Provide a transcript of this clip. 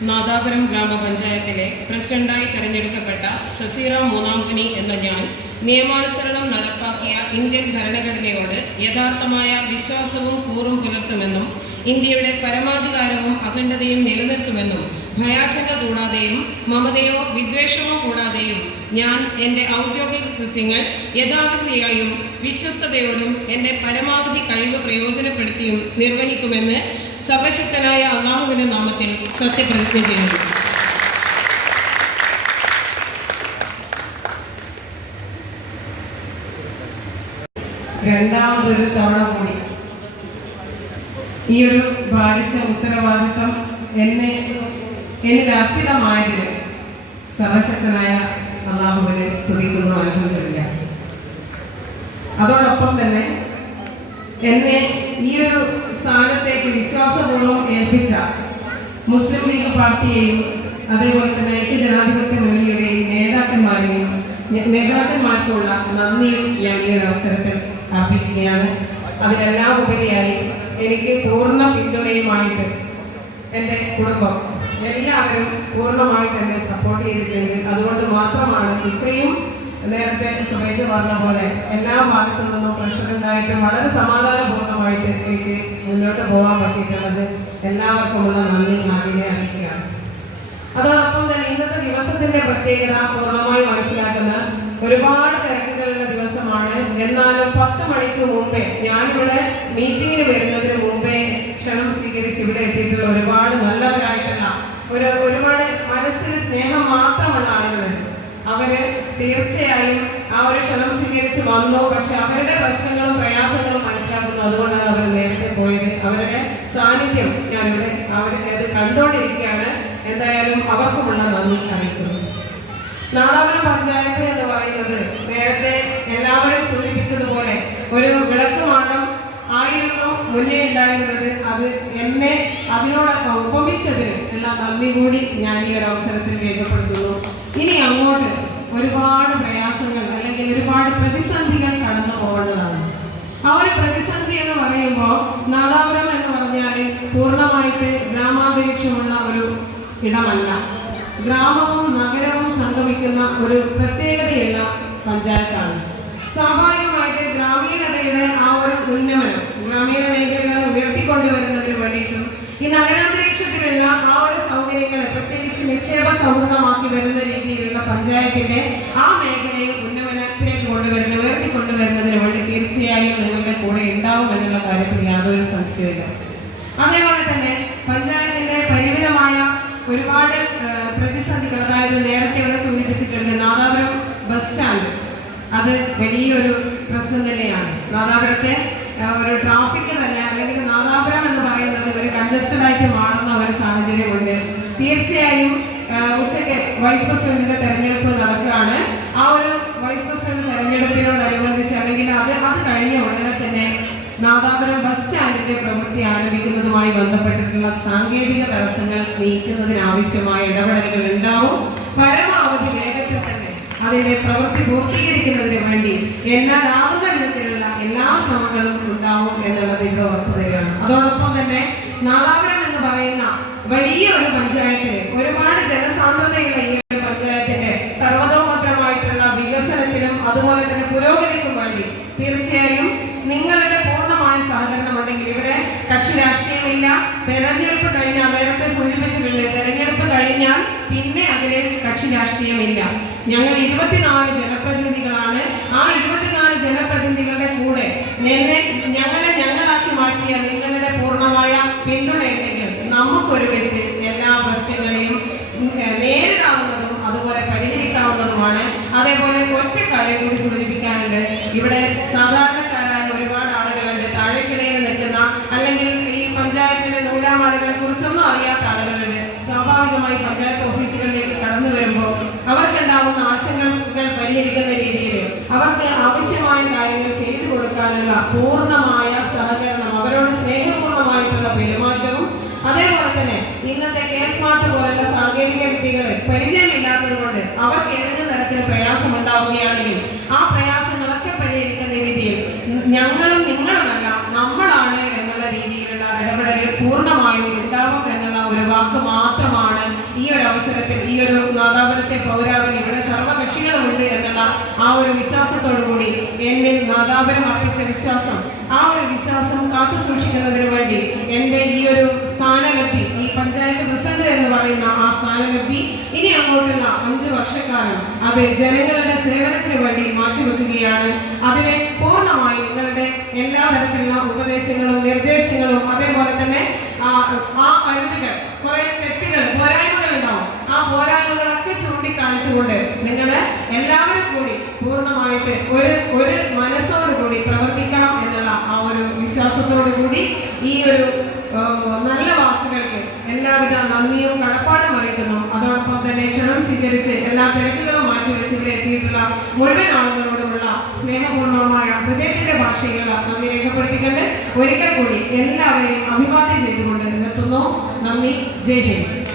നാദാപുരം ഗ്രാമപഞ്ചായത്തിലെ പ്രസിഡന്റായി തെരഞ്ഞെടുക്കപ്പെട്ട സഫീറ മൂന്നാംകുനി എന്ന ഞാൻ നിയമാനുസരണം നടപ്പാക്കിയ ഇന്ത്യൻ ഭരണഘടനയോട് യഥാർത്ഥമായ വിശ്വാസവും കൂറും പുലർത്തുമെന്നും ഇന്ത്യയുടെ പരമാധികാരവും അഖണ്ഡതയും നിലനിർത്തുമെന്നും ഭയാശങ്ക കൂടാതെയും മമതയോ വിദ്വേഷമോ കൂടാതെയും ഞാൻ എന്റെ ഔദ്യോഗിക കൃത്യങ്ങൾ യഥാർത്ഥതയായും വിശ്വസ്തയോടും എന്റെ പരമാവധി കഴിവ് പ്രയോജനപ്പെടുത്തിയും നിർവഹിക്കുമെന്ന് സർവശക്തനായ അള്ളാഹുവിന്റെ നാമത്തിൽ സത്യപ്രതിജ്ഞ ചെയ്യുന്നു. രണ്ടാമതൊരു തവണ കൂടി. ഈ ഒരു ഭാരിച്ച ഉത്തരവാദിത്വം എന്നെ എന്നിൽ അർപ്പിതമായതിന് സർവശക്തനായ അള്ളാഹുവിനെ സ്തുതിക്കുന്നു അനുഭവമില്ല അതോടൊപ്പം തന്നെ എന്നെ ഈ ഒരു സ്ഥാനത്തേക്ക് വിശ്വാസപൂർവം ഏൽപ്പിച്ച മുസ്ലിം ലീഗ് പാർട്ടിയെയും അതേപോലെ തന്നെ ഐക്യജനാധിപത്യ മുന്നണിയുടെയും നേതാക്കന്മാരെയും നേതാക്കന്മാർക്കുള്ള നന്ദിയും ഞാൻ ഈ ഒരു അവസരത്തിൽ അർപ്പിക്കുകയാണ്. അതിലെല്ലാം ഉപരിയായി എനിക്ക് പൂർണ പിന്തുണയുമായിട്ട് എന്റെ കുടുംബം എല്ലാവരും പൂർണമായിട്ട് എന്നെ സപ്പോർട്ട് ചെയ്തിട്ടുണ്ട്. അതുകൊണ്ട് മാത്രമാണ് ഇത്രയും നേരത്തെ സുമേഷ് പറഞ്ഞ പോലെ എല്ലാ ഭാഗത്തു നിന്നും പ്രഷർ ഉണ്ടായിട്ട് വളരെ സമാധാനപൂർണമായിട്ട് എനിക്ക് മുന്നോട്ട് പോകാൻ പറ്റിയിട്ടുള്ളത് എല്ലാവർക്കുമുള്ള നന്ദി ആദ്യമേ അറിയിക്കുകയാണ് അതോടൊപ്പം തന്നെ ഇന്നത്തെ ദിവസത്തിന്റെ പ്രത്യേകത പൂർണമായി മനസ്സിലാക്കുന്ന ഒരുപാട് തിരക്കുകളുള്ള ദിവസമാണ്. എന്നാലും പത്ത് മണിക്ക് മുമ്പേ ഞാനിവിടെ മീറ്റിങ്ങിന് വരുന്നതിന് മുമ്പേ ക്ഷണം സ്വീകരിച്ച് ഇവിടെ എത്തിയിട്ടുള്ള ഒരുപാട് നല്ലവരായിട്ടുള്ള ഒരു ഒരുപാട് മനസ്സിന് സ്നേഹം മാത്രമുള്ള ആളുകളുണ്ട് അവർ തീർച്ചയായും ആ ഒരു ക്ഷണം സ്വീകരിച്ച് വന്നു. പക്ഷെ അവരുടെ പ്രശ്നങ്ങളും പ്രയാസങ്ങളും മനസ്സിലാക്കുന്നു. അതുകൊണ്ടാണ് അവർ നേരത്തെ പോയത്. അവരുടെ സാന്നിധ്യം ഞാനിവിടെ അവരുടെ അത് കണ്ടുകൊണ്ടിരിക്കുകയാണ് എന്തായാലും അവർക്കുമുള്ള നന്ദി അറിയിക്കുന്നു. നാളാപുരം പഞ്ചായത്ത് എന്ന് പറയുന്നത് നേരത്തെ എല്ലാവരും സൂചിപ്പിച്ചതുപോലെ ഒരു വിളക്കുമാടം ആയിരുന്നു മുന്നേ ഉണ്ടായിരുന്നത്. അത് എന്നെ അതിനോട് ഉപമിച്ചതിന് ഉള്ള നന്ദി കൂടി ഞാൻ ഈ ഒരു അവസരത്തിൽ രേഖപ്പെടുത്തുന്നു. ഇനി അങ്ങോട്ട് ഒരുപാട് പ്രയാസങ്ങൾ അല്ലെങ്കിൽ ഒരുപാട് പ്രതിസന്ധികൾ കടന്നു പോകേണ്ടതാണ് ആ ഒരു പ്രതിസന്ധി എന്ന് പറയുമ്പോൾ നാദാപുരം എന്ന് പറഞ്ഞാൽ പൂർണമായിട്ട് ഗ്രാമാന്തരീക്ഷമുള്ള ഒരു ഇടമല്ല. ഗ്രാമവും നഗരവും സംഗമിക്കുന്ന ഒരു പ്രത്യേകതയുള്ള പഞ്ചായത്താണ്. സ്വാഭാവികമായിട്ട് ഗ്രാമീണതയുടെ ആ ഒരു ഉന്നമനം ഗ്രാമീണ മേഖലകളെ ഉയർത്തിക്കൊണ്ടുവരുന്നതിന് വേണ്ടിയിട്ടും ഈ നഗരാന്തരീക്ഷത്തിലുള്ള ആ ഒരു സൗകര്യങ്ങളെ പ്രത്യേകിച്ച് നിക്ഷേപ സൗഹൃദമാക്കി വരുന്ന രീതിയിലുള്ള പഞ്ചായത്തിന്റെ ആ മേഖലയിൽ ഉന്നമനത്തിലേക്ക് കൊണ്ടുവരുന്ന ഉയർത്തി കൊണ്ടുവരുന്നതിന് വേണ്ടി തീർച്ചയായും നിങ്ങളുടെ കൂടെ ഉണ്ടാവും എന്നുള്ള കാര്യത്തിൽ യാതൊരു സംശയമില്ല അതേപോലെ തന്നെ പഞ്ചായത്തിന്റെ പരിമിതമായ ഒരുപാട് പ്രതിസന്ധികൾ അതായത് നേരത്തെ ഇവിടെ സൂചിപ്പിച്ചിട്ടുണ്ട് നാദാപുരം ബസ് സ്റ്റാൻഡ്. അത് വലിയൊരു പ്രശ്നം തന്നെയാണ്. നാദാപുരത്തെ ഒരു ട്രാഫിക് തന്നെ അല്ലെങ്കിൽ നാദാപുരം എന്ന് പറയുന്നത് ഒരു കൺജസ്റ്റഡ് ആയിട്ട് മാറുന്ന ഒരു സാഹചര്യമുണ്ട് തീർച്ചയായും ആ, ഉച്ചയ്ക്ക് വൈസ് പ്രസിഡന്റിന്റെ തെരഞ്ഞെടുപ്പ് നടക്കുകയാണ്. ആ ഒരു വൈസ് പ്രസിഡന്റ് തെരഞ്ഞെടുപ്പിനോടനുബന്ധിച്ച് അല്ലെങ്കിൽ അത് അത് കഴിഞ്ഞ ഉടനെ തന്നെ നാദാപുരം ബസ് സ്റ്റാൻഡിന്റെ പ്രവൃത്തി ആരംഭിക്കുന്നതുമായി ബന്ധപ്പെട്ടിട്ടുള്ള സാങ്കേതിക തടസ്സങ്ങൾ നീക്കുന്നതിനാവശ്യമായ ഇടപെടലുകൾ ഉണ്ടാവും. പരമാവധി വേഗത്തിൽ തന്നെ അതിന്റെ പ്രവൃത്തി പൂർത്തീകരിക്കുന്നതിന് വേണ്ടി എന്നാലാവുന്ന വിധത്തിലുള്ള എല്ലാ ശ്രമങ്ങളും ഉണ്ടാവും എന്നുള്ളത് ഇത് അതോടൊപ്പം തന്നെ നാദാപുരം എന്ന് പറയുന്ന വലിയ ഒരു പഞ്ചായത്തിന് ഒരുപാട് ജനസാന്ദ്രതയുള്ള ഈ ഒരു പഞ്ചായത്തിന്റെ സർവതോഭദ്രമായിട്ടുള്ള വികസനത്തിനും അതുപോലെ തന്നെ പുരോഗതിക്കും വേണ്ടി തീർച്ചയായും നിങ്ങളുടെ പൂർണമായ സഹകരണം ഉണ്ടെങ്കിൽ ഇവിടെ കക്ഷി രാഷ്ട്രീയമില്ല. തെരഞ്ഞെടുപ്പ് കഴിഞ്ഞാൽ നേരത്തെ സൂചിപ്പിച്ചിട്ടുണ്ട്. തെരഞ്ഞെടുപ്പ് കഴിഞ്ഞാൽ പിന്നെ അതിലെ കക്ഷി രാഷ്ട്രീയമില്ല. ഞങ്ങൾ ഇരുപത്തിനാല് ജനപ്രതിനിധികളാണ്. ആ ഇരുപത്തിനാല് ജനപ്രതിനിധികളുടെ കൂടെ എന്നെ ഞങ്ങളെ ഞങ്ങളാക്കി മാറ്റിയ നിങ്ങളുടെ പൂർണമായ പിന്തുണയുണ്ടെങ്കിൽ നമുക്കൊരുമിച്ച് പൂർണമായ സഹകരണം അവരോട് സ്നേഹപൂർണമായിട്ടുള്ള പെരുമാറ്റവും അതേപോലെ തന്നെ ഇന്നത്തെ കെ സ്മാർട്ട് പോലുള്ള സാങ്കേതിക വിദ്യകളെ പരിചയമില്ലാത്തതുകൊണ്ട് അവർക്ക് ഏതെങ്കിലും തരത്തിൽ പ്രയാസം ഉണ്ടാവുകയാണെങ്കിൽ ആ പ്രയാസങ്ങളൊക്കെ പരിഹരിക്കുന്ന രീതിയിൽ ഞങ്ങളും നിങ്ങളുമല്ല നമ്മളാണ് എന്നുള്ള രീതിയിലുള്ള ഇടപെടൽ പൂർണമായും ഉണ്ടാവും എന്നുള്ള ഒരു വാക്ക് മാത്രമാണ് ഈ ഒരു അവസരത്തിൽ ഈ ഒരു നാദാപുരത്തെ പൗരാവലി ഒരു വിശ്വാസത്തോടു കൂടി നാദാപുരം അർപ്പിച്ച വിശ്വാസം ആ ഒരു വിശ്വാസം കാത്തു സൂക്ഷിക്കുന്നതിന് വേണ്ടി എന്റെ ഈ ഒരു സ്ഥാനഗതി ഈ പഞ്ചായത്ത് പ്രസിഡന്റ് എന്ന് പറയുന്ന ആ സ്ഥാനഗതി ഇനി അങ്ങോട്ടുള്ള അഞ്ച് വർഷക്കാലം അത് ജനങ്ങളുടെ സേവനത്തിന് വേണ്ടി മാറ്റിവെക്കുകയാണ്. അതിനെ പൂർണമായി നിങ്ങളുടെ എല്ലാ തരത്തിലുള്ള ഉപദേശങ്ങളും നിർദ്ദേശങ്ങളും അതേപോലെ തന്നെ ആ പരിധികൾ കുറെ തെറ്റുകൾ പോരായ്മകൾ ഉണ്ടാവും. ആ പോരായ്മകളൊക്കെ ചൂണ്ടിക്കാണിച്ചുകൊണ്ട് നിങ്ങൾ എല്ലാവരും കൂടി പൂർണമായിട്ട് ഒരു ഒരു മനസ്സോട് കൂടി പ്രവർത്തിക്കണം എന്നുള്ള ആ ഒരു വിശ്വാസത്തോടു കൂടി ഈ ഒരു നല്ല വാക്കുകൾക്ക് എല്ലാവിധ നന്ദിയും കടപ്പാടും അറിയിക്കുന്നു. അതോടൊപ്പം തന്നെ ക്ഷണം സ്വീകരിച്ച് എല്ലാ തിരക്കുകളും മാറ്റിവെച്ച് ഇവിടെ എത്തിയിട്ടുള്ള മുഴുവൻ ആളുകളോടുമുള്ള സ്നേഹപൂർണമായ ഹൃദയത്തിന്റെ ഭാഷയിലുള്ള നന്ദി രേഖപ്പെടുത്തിക്കൊണ്ട് ഒരിക്കൽ കൂടി എല്ലാവരെയും അഭിവാദ്യം ചെയ്തുകൊണ്ട് നിർത്തുന്നു. നന്ദി. ജയ് ഹിന്ദ്.